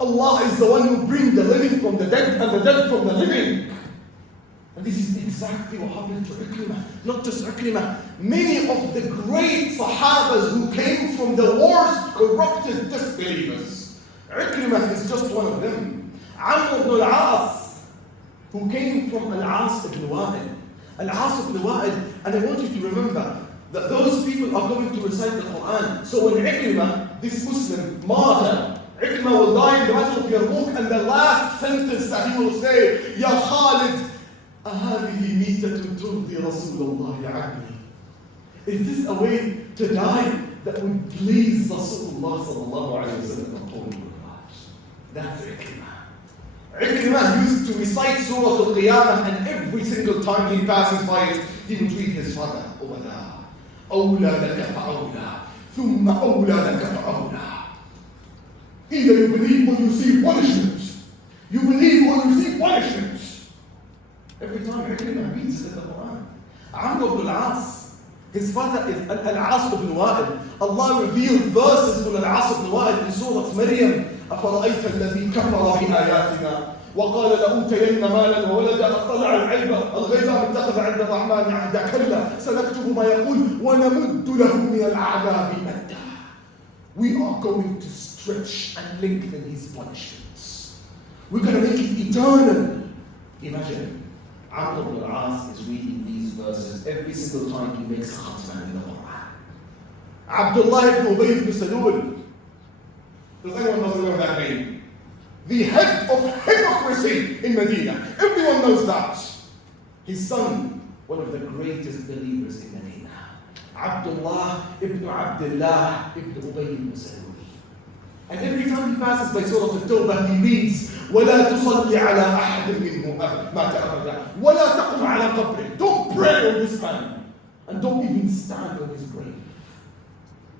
Allah is the one who brings the living from the dead and the dead from the living. And this is exactly what happened to Ikrimah. Not just Ikrimah. Many of the great Sahabas who came from the worst corrupted disbelievers. Ikrimah is just one of them. Amr ibn al-As, who came from Al-As ibn Wa'il. Al-As ibn Wa'il, and I want you to remember that those people are going to recite the Quran. So when Ikrimah, this Muslim, martyr, Ikrimah will die in the battle of Yarmouk, and the last sentence that he will say, Ya Khalid, أهذه ميتة ترضي رسول الله عني. Is this a way to die that would please Rasulullah sallallahu alayhi wa sallam? Oh my gosh. That's Ikrimah. Ikrimah used to recite Surah Al-Qiyamah, and every single time he passes by it, he would read his father, أولا أولى لك فأولى ثم أولى لك فأولى. Either you believe or you receive punishment. You believe or you receive punishment. Every time Ikrimah reads it in the Quran. Amr ibn al-As, his father is Al-As ibn Wa'il. Allah revealed verses from Al-As ibn Wa'il in Surah Maryam. أَفَرَأَيْتَ الَّذِي كَفَرَ بِآيَاتِنَا وَقَالَ لَأُوتَيَنَّ مَالًا وَوَلَدًا أَطَّلَعَ الْغَيْبَ أَمِ اتَّخَذَ عِندَ الرَّحْمَنِ عَهْدًا كَلَّا سَنَكْتُبُ مَا يَقُولُ وَنَمُدُّ لَهُ مِنَ الْعَذَابِ مَدًّا. We are going to stretch and lengthen his punishments. We're going to make it eternal. Imagine. Amr ibn al-As is reading these verses every single time he makes a khatmah in the Quran. Abdullah ibn Ubay ibn Salul. Does anyone know that name? The head of hypocrisy in Medina. Everyone knows that. His son, one of the greatest believers in Medina. Abdullah ibn Abdullah ibn Ubay ibn Salul. And every time he passes by Surah Al-Tawbah, he reads, وَلَا تُصَلِّ عَلَىٰ أَحَدٍ مِّنْهُمْ مَاتَ أَبَدًا وَلَا تَقُمْ عَلَىٰ قَبْرِهِ. Don't pray on this man. And don't even stand on his grave.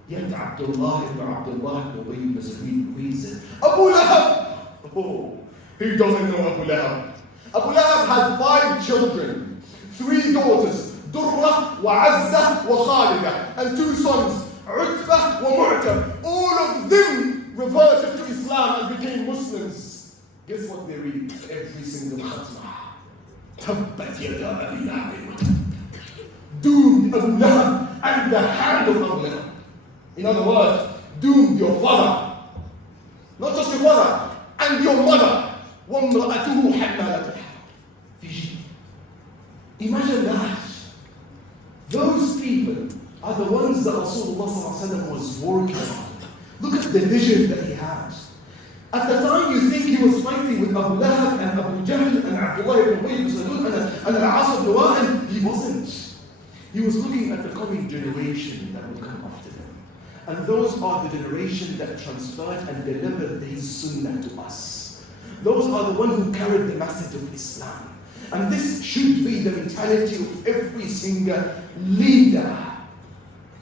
Yet Abdullah ibn Ubay ibn Salul reads it. Abu Lahab! Oh, he doesn't know Abu Lahab. Abu Lahab had 5 children, 3 daughters, Durra, wa Azza, wa Khalida, and 2 sons, Utbah wa Mu'tab. All of them reverted to Islam and became Muslims. Guess what they read every single khatmah? Tabbat yada Abi Lahab wa tabb. Doomed Abu Lahab and the hand of Abu Lahab. In other words, doomed your father. Not just your father, and your mother. وَامْرَأَتُهُ حَمَّالَةَ الْحَطَبِ. Imagine that. Those people are the ones that Rasulullah was working on. Look at the vision that he had. At the time you think he was fighting with Abu Lahab and Abu Jahl and Abdullah ibn Ubay ibn Salul and Al-As ibn Wa'il. He wasn't. He was looking at the coming generation that would come after them. And those are the generation that transferred and delivered his sunnah to us. Those are the ones who carried the message of Islam. And this should be the mentality of every single leader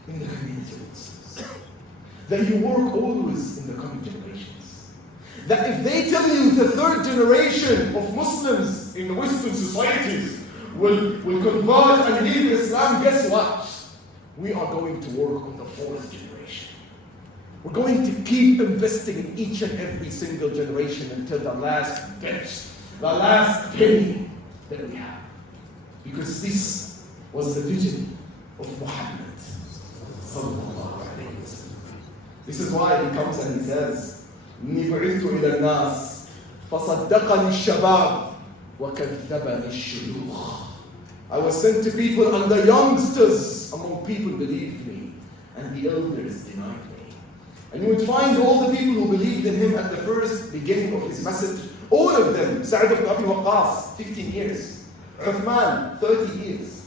in the community of Muslims. That you work always in the coming generations. That if they tell you the 3rd generation of Muslims in the Western societies will convert and leave Islam, guess what? We are going to work on the 4th generation. We're going to keep investing in each and every single generation until the last bit, the last penny that we have. Because this was the vision of Muhammad sallallahu alayhi wa sallam. This is why he comes and he says, إِنِّي بُعِثْتُ إِلَى النَّاسِ فَصَدَّقَنِي الشَّبَابُ وَكَذَّبَنِي الشُّيُوخُ. I was sent to people and the youngsters among people believed me, and the elders denied me. And you would find all the people who believed in him at the first beginning of his message, all of them. Sa'd ibn Abi Waqqas, 15 years. Uthman, 30 years.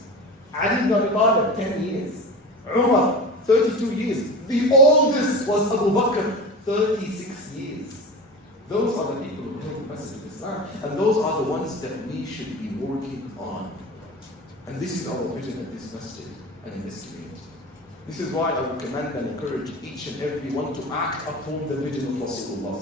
Ali ibn Abi Talib, 10 years. Umar, 32 years. The oldest was Abu Bakr, 36 years. Those are the people who bring the message of Islam. And those are the ones that we should be working on. And this is our vision at this masjid and in this community. This is why I would commend and encourage each and every one to act upon the vision of Rasulullah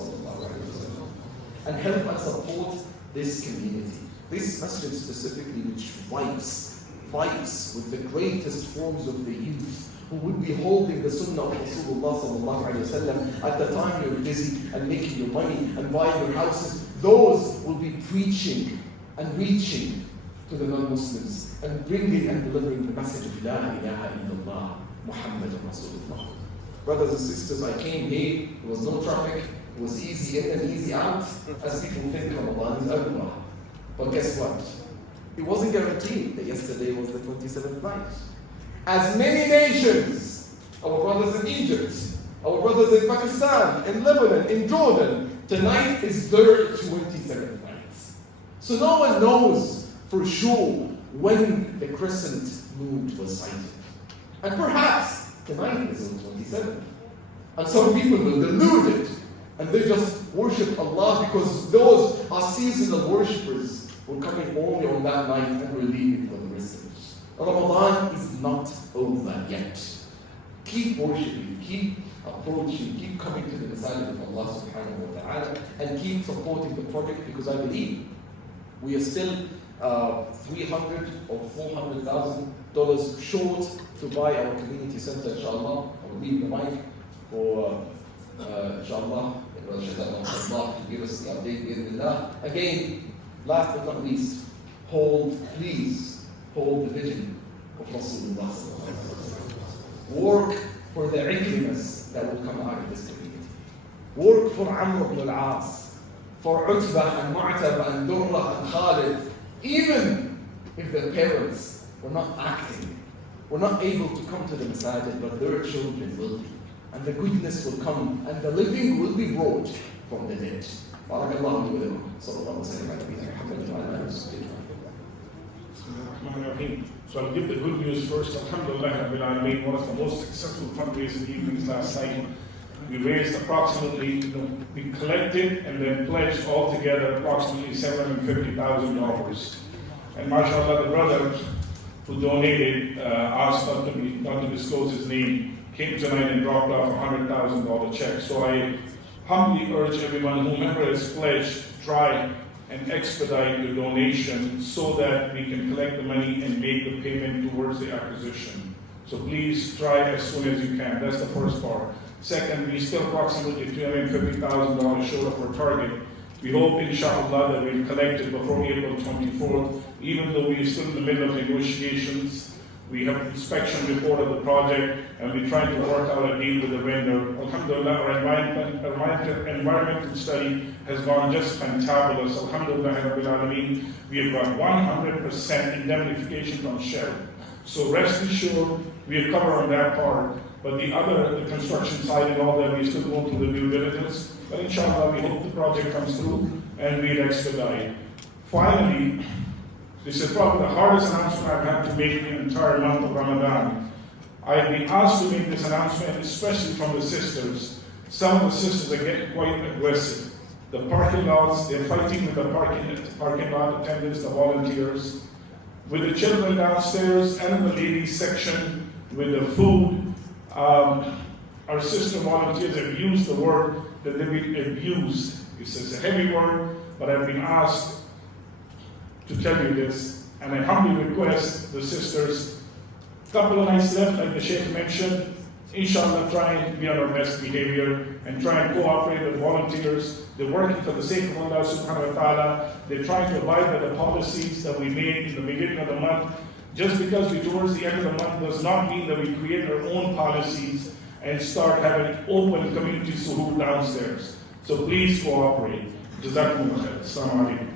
and help and support this community. This masjid specifically, which vibes with the greatest forms of the youth, who would be holding the sunnah of Rasulullah sallallahu alayhi wa sallam. At the time you're busy and making your money and buying your houses, those will be preaching and reaching to the non-Muslims and bringing and delivering the message of La ilaha illallah Muhammadur Rasulullah. Brothers and sisters, I came here, there was no traffic, it was easy in and easy out, as people think Ramadan is over. But guess what? It wasn't guaranteed that yesterday was the 27th night. As many nations, our brothers in Egypt, our brothers in Pakistan, in Lebanon, in Jordan, tonight is their 27th night. So no one knows for sure when the crescent moon was sighted. And perhaps tonight is the 27th. And some people will delude it and they just worship Allah because those are seasonal worshippers who are coming only on that night and we're leaving for the rest of it. Ramadan is not over yet. Keep worshiping, keep approaching, keep coming to the masajid of Allah subhanahu wa ta'ala and keep supporting the project because I believe we are still $300,000 or $400,000 short to buy our community center, inshallah. I will leave the mic for inshallah, Allah to give us the update. Again, last but not least, please hold the vision of Rasulullah. Work for the Ikrimas that will come out of this community. Work for Amr ibn al-As, for Utbah and Mu'tab and Durrah and Khalid, even if their parents were not acting, were not able to come to the masajid, but their children will be. And the goodness will come, and the living will be brought from the dead. Barakallahu wa lakum. Sallallahu alayhi wa sallam. So I'll give the good news first. Alhamdulillah Rabbil Alameen, one of the most successful fundraising evenings last night. We raised approximately, we collected and then pledged altogether approximately $750,000. And mashallah, the brother who donated, asked not to disclose his name, came tonight and dropped off a $100,000 check. So I humbly urge everyone, whomever has pledged, try and expedite the donation so that we can collect the money and make the payment towards the acquisition. So please try as soon as you can. That's the first part. Second, we still approximately $350,000 short of our target. We hope, inshallah, that we'll collect it before April 24th, even though we're still in the middle of negotiations. We have an inspection report of the project, and we're trying to work out a deal with the vendor. Alhamdulillah, our environmental study has gone just fantabulous. Alhamdulillah, Rabbil Alameen. We have got 100% indemnification from Shell. So rest assured, we are covered on that part. But the construction side and all that, we still go through the due diligence. But inshallah, we hope the project comes through and we'll expedite. Finally, this is probably the hardest announcement I've had to make in the entire month of Ramadan. I've been asked to make this announcement, especially from the sisters. Some of the sisters are getting quite aggressive. The parking lots, they're fighting with the parking lot attendants, the volunteers. With the children downstairs and in the ladies section, with the food, our sister volunteers have used the word that they've been abused. It's a heavy word, but I've been asked to tell you this, and I humbly request the sisters, a couple of nights left, like the Sheikh mentioned, inshallah try and be on our best behavior and try and cooperate with volunteers. They're working for the sake of Allah subhanahu wa ta'ala. They're trying to abide by the policies that we made in the beginning of the month. Just because we're towards the end of the month does not mean that we create our own policies and start having open community suhoor downstairs. So please cooperate. Jazakumullah khair. Assalamu alaikum.